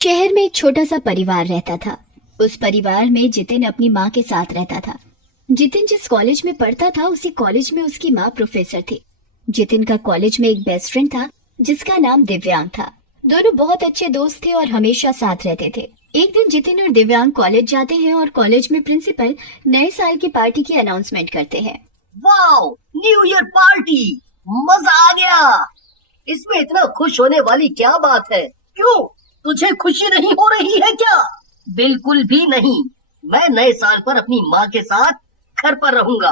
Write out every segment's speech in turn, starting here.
शहर में एक छोटा सा परिवार रहता था। उस परिवार में जितिन अपनी माँ के साथ रहता था। जितिन जिस कॉलेज में पढ़ता था उसी कॉलेज में उसकी माँ प्रोफेसर थी। जितिन का कॉलेज में एक बेस्ट फ्रेंड था जिसका नाम दिव्यांग था। दोनों बहुत अच्छे दोस्त थे और हमेशा साथ रहते थे। एक दिन जितिन और दिव्यांग कॉलेज जाते हैं और कॉलेज में प्रिंसिपल नए साल की पार्टी की अनाउंसमेंट करते हैं। वाओ, न्यू ईयर पार्टी, मजा आ गया। इसमें इतना खुश होने वाली क्या बात है? क्यों, तुझे खुशी नहीं हो रही है क्या? बिल्कुल भी नहीं। मैं नए साल पर अपनी माँ के साथ घर पर रहूंगा।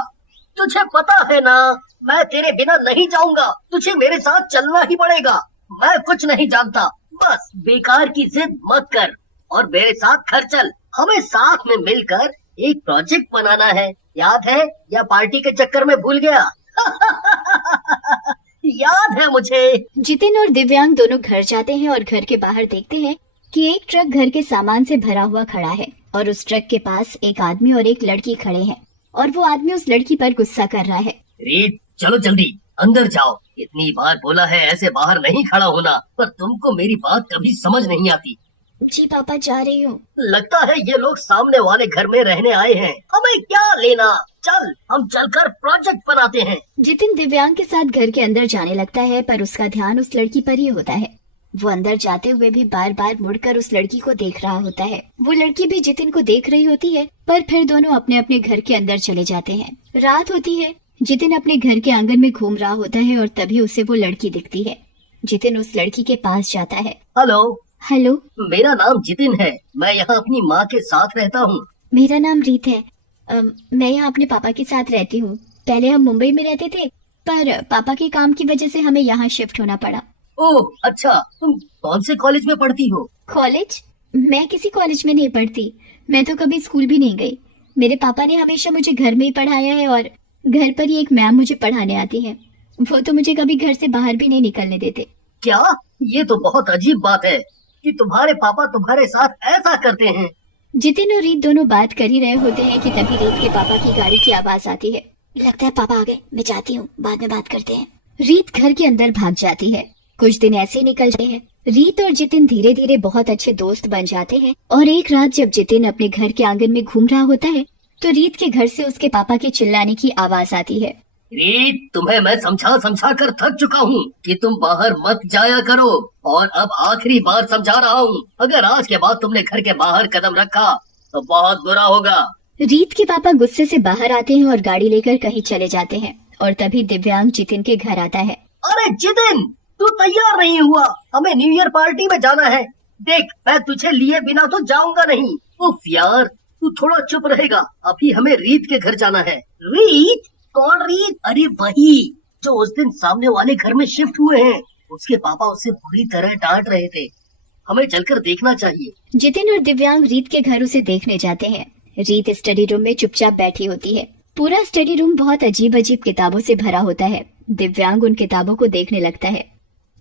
तुझे पता है ना, मैं तेरे बिना नहीं जाऊंगा। तुझे मेरे साथ चलना ही पड़ेगा। मैं कुछ नहीं जानता, बस बेकार की जिद मत कर और मेरे साथ घर चल। हमें साथ में मिलकर एक प्रोजेक्ट बनाना है, याद है या पार्टी के चक्कर में भूल गया? याद है मुझे। जितिन और दिव्यांग दोनों घर जाते हैं और घर के बाहर देखते हैं कि एक ट्रक घर के सामान से भरा हुआ खड़ा है और उस ट्रक के पास एक आदमी और एक लड़की खड़े हैं और वो आदमी उस लड़की पर गुस्सा कर रहा है। रीत, चलो जल्दी अंदर जाओ। इतनी बार बोला है ऐसे बाहर नहीं खड़ा होना, पर तुमको मेरी बात कभी समझ नहीं आती। जी पापा, जा रही हूँ। लगता है ये लोग सामने वाले घर में रहने आए हैं। हमें क्या लेना, चल हम चलकर प्रोजेक्ट बनाते हैं। जितिन दिव्यांग के साथ घर के अंदर जाने लगता है पर उसका ध्यान उस लड़की पर ही होता है। वो अंदर जाते हुए भी बार बार मुड़कर उस लड़की को देख रहा होता है। वो लड़की भी जितिन को देख रही होती है, पर फिर दोनों अपने अपने घर के अंदर चले जाते हैं। रात होती है। जितिन अपने घर के आंगन में घूम रहा होता है और तभी उसे वो लड़की दिखती है। जितिन उस लड़की के पास जाता है। हेलो। हेलो, मेरा नाम जितिन है। मैं यहाँ अपनी माँ के साथ रहता हूँ। मेरा नाम रीत है। मैं यहाँ अपने पापा के साथ रहती हूँ। पहले हम मुंबई में रहते थे, पर पापा के काम की वजह से हमें यहाँ शिफ्ट होना पड़ा। ओह अच्छा, तुम कौन से कॉलेज में पढ़ती हो? कॉलेज? मैं किसी कॉलेज में नहीं पढ़ती। मैं तो कभी स्कूल भी नहीं गई। मेरे पापा ने हमेशा मुझे घर में ही पढ़ाया है और घर पर ही एक मैम मुझे पढ़ाने आती है। वो तो मुझे कभी घर से बाहर भी नहीं निकलने देते। क्या? ये तो बहुत अजीब बात है कि तुम्हारे पापा तुम्हारे साथ ऐसा करते हैं। जितिन और रीत दोनों बात कर ही रहे होते हैं कि तभी रीत के पापा की गाड़ी की आवाज आती है। लगता है पापा आ गए, मैं जाती हूँ, बाद में बात करते हैं। रीत घर के अंदर भाग जाती है। कुछ दिन ऐसे निकल जाते हैं। रीत और जितिन धीरे धीरे बहुत अच्छे दोस्त बन जाते हैं और एक रात जब जितिन अपने घर के आंगन में घूम रहा होता है तो रीत के घर से उसके पापा के चिल्लाने की आवाज आती है। रीत, तुम्हें मैं समझा समझा कर थक चुका हूँ कि तुम बाहर मत जाया करो, और अब आखिरी बार समझा रहा हूँ, अगर आज के बाद तुमने घर के बाहर कदम रखा तो बहुत बुरा होगा। रीत के पापा गुस्से से बाहर आते हैं और गाड़ी लेकर कहीं चले जाते हैं और तभी दिव्यांग जितिन के घर आता है। अरे जितिन, तू तैयार नहीं हुआ? हमें न्यू ईयर पार्टी में जाना है। देख, मैं तुझे लिए बिना तो जाऊंगा नहीं। उफ यार, तू थोड़ा चुप रहेगा। अभी हमें रीत के घर जाना है। रीत? कौन रीत? अरे वही जो उस दिन सामने वाले घर में शिफ्ट हुए हैं। उसके पापा उसे बुरी तरह डांट रहे थे। हमें चलकर देखना चाहिए। जितिन और दिव्यांग रीत के घर उसे देखने जाते हैं। रीत स्टडी रूम में चुपचाप बैठी होती है। पूरा स्टडी रूम बहुत अजीब अजीब किताबों से भरा होता है। दिव्यांग उन किताबों को देखने लगता है।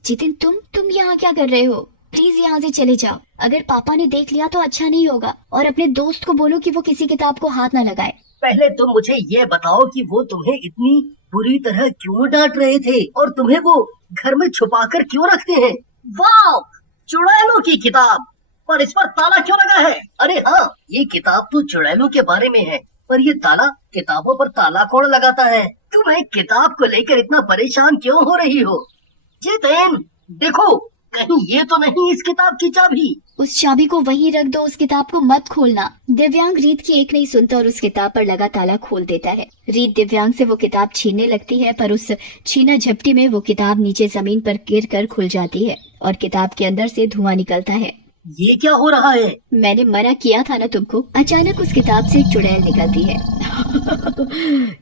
जितिन, तुम यहाँ क्या कर रहे हो? प्लीज यहाँ से चले जाओ। अगर पापा ने देख लिया तो अच्छा नहीं होगा। और अपने दोस्त को बोलो कि वो किसी किताब को हाथ न लगाए। पहले तुम मुझे ये बताओ कि वो तुम्हें इतनी बुरी तरह क्यों डांट रहे थे और तुम्हें वो घर में छुपाकर क्यों रखते हैं? वाह, चुड़ैलों की किताब, पर इस पर ताला क्यों लगा है? अरे हाँ, ये किताब तो चुड़ैलों के बारे में है, पर ये ताला, किताबों पर ताला कौन लगाता है? तुम एक किताब को लेकर इतना परेशान क्यों हो रही हो? जितिन, देखो, कहीं ये तो नहीं इस किताब की चाबी? उस चाबी को वहीं रख दो, उस किताब को मत खोलना। दिव्यांग रीत की एक नहीं सुनता और उस किताब पर लगा ताला खोल देता है। रीत दिव्यांग से वो किताब छीनने लगती है, पर उस छीना झपटी में वो किताब नीचे जमीन पर गिर कर खुल जाती है और किताब के अंदर से धुआं निकलता है। ये क्या हो रहा है? मैंने मना किया था ना तुमको। अचानक उस किताब से एक चुड़ैल निकलती है।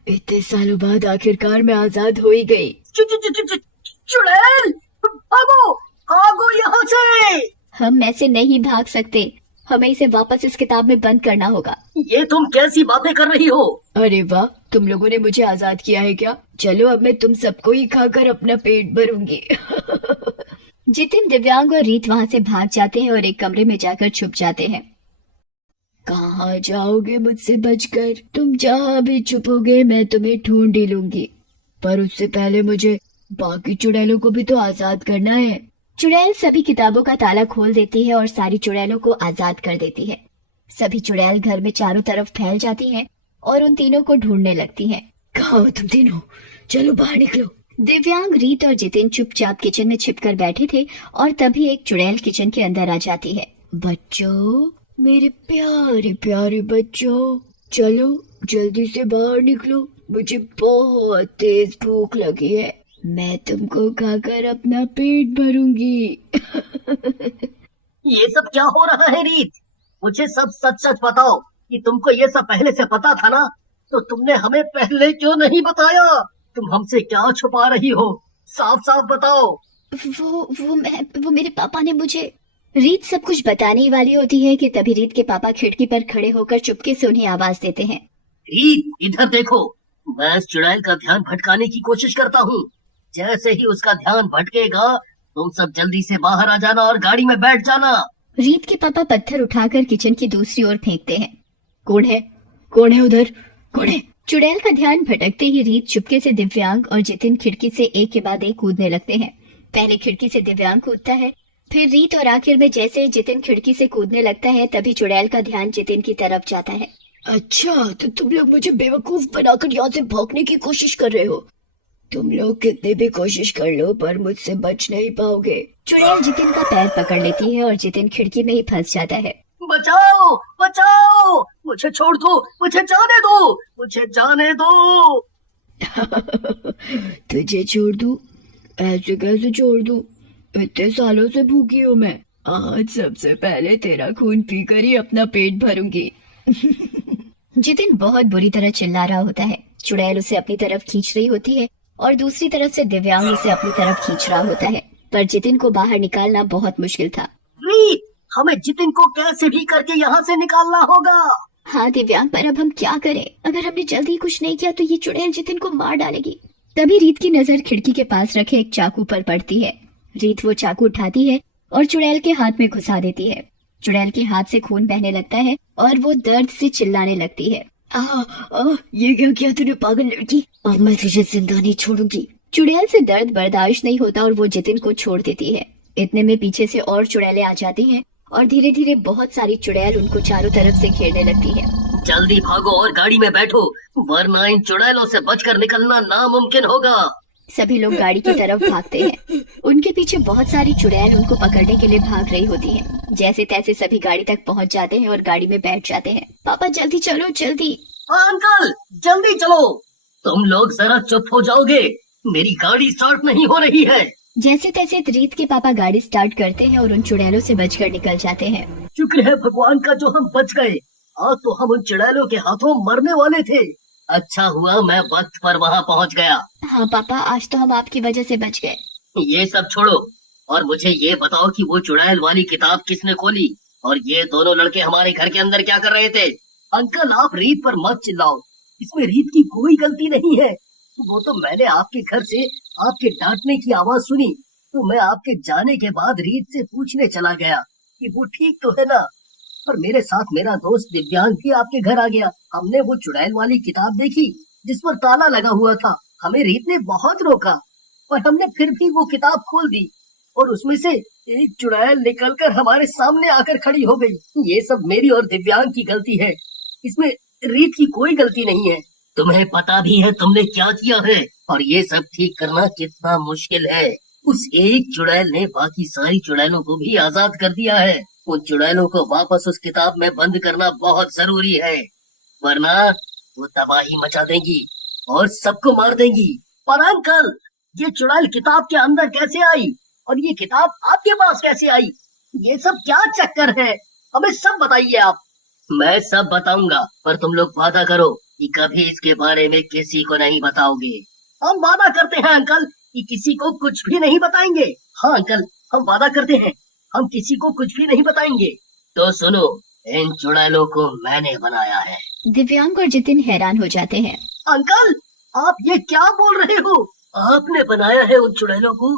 इतने सालों बाद आखिरकार मैं आजाद हो ही गई। चुड़ैल, भागो भागो यहाँ से। हम ऐसे नहीं भाग सकते। हमें इसे वापस इस किताब में बंद करना होगा। ये तुम कैसी बातें कर रही हो? अरे वाह, तुम लोगों ने मुझे आजाद किया है क्या? चलो अब मैं तुम सबको ही खाकर अपना पेट भरूंगी। जितिन, दिव्यांग और रीत वहाँ से भाग जाते हैं और एक कमरे में जाकर छुप जाते हैं। कहाँ जाओगे मुझसे बचकर? तुम जहाँ भी छुपोगे मैं तुम्हें ढूंढ ही लूंगी, पर उससे पहले मुझे बाकी चुड़ैलों को भी तो आजाद करना है। चुड़ैल सभी किताबों का ताला खोल देती है और सारी चुड़ैलों को आजाद कर देती है। सभी चुड़ैल घर में चारों तरफ फैल जाती हैं और उन तीनों को ढूंढने लगती हैं। कहाँ हो तुम तीनों? चलो बाहर निकलो। दिव्यांग, रीत और जितिन चुपचाप किचन में छिपकर बैठे थे और तभी एक चुड़ैल किचन के अंदर आ जाती है। बच्चों, मेरे प्यारे प्यारे बच्चों, चलो जल्दी से बाहर निकलो, मुझे बहुत तेज भूख लगी है, मैं तुमको खाकर अपना पेट भरूंगी। ये सब क्या हो रहा है रीत? मुझे सब सच सच बताओ कि तुमको ये सब पहले से पता था ना? तो तुमने हमें पहले क्यों नहीं बताया? तुम हमसे क्या छुपा रही हो? साफ साफ बताओ। वो मेरे पापा ने मुझे। रीत सब कुछ बताने ही वाली होती है कि तभी रीत के पापा खिड़की पर खड़े होकर चुपके से उन्हें आवाज देते हैं। रीत, इधर देखो। मैं इस चुड़ैल का ध्यान भटकाने की कोशिश करता हूँ। जैसे ही उसका ध्यान भटकेगा तुम सब जल्दी से बाहर आ जाना और गाड़ी में बैठ जाना। रीत के पापा पत्थर उठाकर किचन की दूसरी ओर फेंकते हैं। कौन है? कौन है उधर? कौन है? चुड़ैल का ध्यान भटकते ही रीत चुपके से दिव्यांग और जितिन खिड़की से एक के बाद एक कूदने लगते हैं। पहले खिड़की से दिव्यांग कूदता है, फिर रीत और आखिर में जैसे ही जितिन खिड़की से कूदने लगता है तभी चुड़ैल का ध्यान जितिन की तरफ जाता है। अच्छा, तो तुम लोग मुझे बेवकूफ बनाकर यहाँ से भागने की कोशिश कर रहे हो। तुम लोग कितनी भी कोशिश कर लो पर मुझसे बच नहीं पाओगे। चुड़ैल जितिन का पैर पकड़ लेती है और जितिन खिड़की में ही फंस जाता है। बचाओ बचाओ, मुझे छोड़ दो, मुझे जाने दो, मुझे जाने दो। तुझे छोड़ दूं? ऐसे कैसे छोड़ दूं? इतने सालों से भूखी हूँ मैं। आज सबसे पहले तेरा खून पीकर ही अपना पेट भरूंगी। जितिन बहुत बुरी तरह चिल्ला रहा होता है। चुड़ैल उसे अपनी तरफ खींच रही होती है और दूसरी तरफ से दिव्यांग उसे अपनी तरफ खींच रहा होता है, पर जितिन को बाहर निकालना बहुत मुश्किल था। रीत, हमें जितिन को कैसे भी करके यहाँ से निकालना होगा। हाँ दिव्यांग, पर अब हम क्या करें? अगर हमने जल्दी कुछ नहीं किया तो ये चुड़ैल जितिन को मार डालेगी। तभी रीत की नजर खिड़की के पास रखे एक चाकू पर पड़ती है। रीत वो चाकू उठाती है और चुड़ैल के हाथ में घुसा देती है। चुड़ैल के हाथ से खून बहने लगता है और वो दर्द से चिल्लाने लगती है। ये क्या किया तूने पागल लड़की? अब मैं तुझे जिंदा नहीं छोड़ूंगी। चुड़ैल से दर्द बर्दाश्त नहीं होता और वो जितिन को छोड़ देती है। इतने में पीछे से और चुड़ैलें आ जाती हैं और धीरे धीरे बहुत सारी चुड़ैल उनको चारों तरफ से घेरने लगती है। जल्दी भागो और गाड़ी में बैठो, वरना इन चुड़ैलों से बचकर निकलना नामुमकिन होगा। सभी लोग गाड़ी की तरफ भागते हैं। उनके पीछे बहुत सारी चुड़ैल उनको पकड़ने के लिए भाग रही होती हैं। जैसे तैसे सभी गाड़ी तक पहुंच जाते हैं और गाड़ी में बैठ जाते हैं। पापा जल्दी चलो, जल्दी। अंकल जल्दी चलो। तुम लोग जरा चुप हो जाओगे, मेरी गाड़ी स्टार्ट नहीं हो रही है। जैसे तैसे रीत के पापा गाड़ी स्टार्ट करते हैं और उन चुड़ैलों से बचकर निकल जाते हैं। शुक्र है भगवान का जो हम बच गए। आज तो हम उन चुड़ैलों के हाथों मरने वाले थे। अच्छा हुआ मैं वक्त पर वहाँ पहुँच गया। हाँ पापा, आज तो हम आपकी वजह से बच गए। ये सब छोड़ो और मुझे ये बताओ कि वो चुड़ैल वाली किताब किसने खोली और ये दोनों लड़के हमारे घर के अंदर क्या कर रहे थे? अंकल आप रीत पर मत चिल्लाओ, इसमें रीत की कोई गलती नहीं है। वो तो मैंने आपके घर से आपके डांटने की आवाज सुनी, तो मैं आपके जाने के बाद रीत से पूछने चला गया कि वो ठीक तो है ना। और मेरे साथ मेरा दोस्त दिव्यांग भी आपके घर आ गया। हमने वो चुड़ैल वाली किताब देखी जिस पर ताला लगा हुआ था। हमें रीत ने बहुत रोका पर हमने फिर भी वो किताब खोल दी और उसमें से एक चुड़ैल निकलकर हमारे सामने आकर खड़ी हो गई। ये सब मेरी और दिव्यांग की गलती है, इसमें रीत की कोई गलती नहीं है। तुम्हें पता भी है तुमने क्या किया है और ये सब ठीक करना कितना मुश्किल है। उस एक चुड़ैल ने बाकी सारी चुड़ैलों को भी आजाद कर दिया है। उन चुड़ैलों को वापस उस किताब में बंद करना बहुत जरूरी है, वरना वो तबाही मचा देंगी और सबको मार देंगी। पर अंकल ये चुड़ैल किताब के अंदर कैसे आई और ये किताब आपके पास कैसे आई? ये सब क्या चक्कर है? हमें सब बताइए आप। मैं सब बताऊंगा पर तुम लोग वादा करो कि कभी इसके बारे में किसी को नहीं बताओगे। हम वादा करते हैं अंकल कि किसी को कुछ भी नहीं बताएंगे। हाँ अंकल, हम वादा करते हैं हम किसी को कुछ भी नहीं बताएंगे। तो सुनो, इन चुड़ैलों को मैंने बनाया है। दिव्यांग और जितिन हैरान हो जाते हैं। अंकल आप ये क्या बोल रहे हो? आपने बनाया है उन चुड़ैलों को?